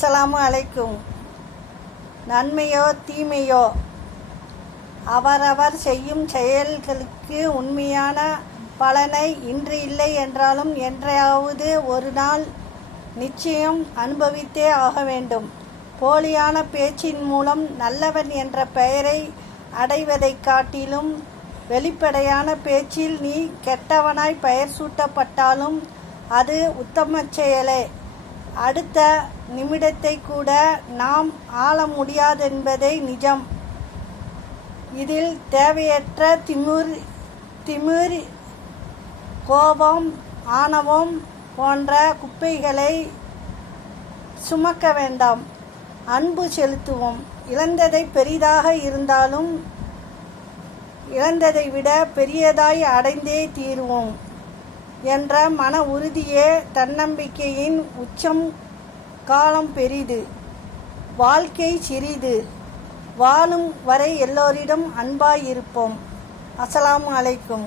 அஸ்ஸலாமு அலைக்கும். நன்மையோ தீமையோ அவரவர் செய்யும் செயல்களுக்கு உண்மையான பலனை இன்று இல்லை என்றாலும் என்றாவது ஒரு நாள் நிச்சயம் அனுபவித்தே ஆக வேண்டும். போலியான பேச்சின் மூலம் நல்லவன் என்ற பெயரை அடைவதைக் காட்டிலும் வெளிப்படையான பேச்சில் நீ கெட்டவனாய் பெயர் சூட்டப்பட்டாலும் அது உத்தமச் செயலே. அடுத்த நிமிடத்தை கூட நாம் ஆள முடியாதென்பதை நிஜம். இதில் தேவையற்ற திமிர், கோபம், ஆணவம் போன்ற குப்பைகளை சுமக்க வேண்டாம். அன்பு செலுத்துவோம். இழந்ததை பெரிதாக இருந்தாலும் இழந்ததை விட பெரியதாய் அடைந்தே தீருவோம் என்ற மன உறுதியே தன்னம்பிக்கையின் உச்சம். காலம் பெரிது, வாழ்க்கை சிறிது. வாழும் வரை எல்லோரிடம் அன்பாய் இருப்போம். அஸ்ஸலாமு அலைக்கும்.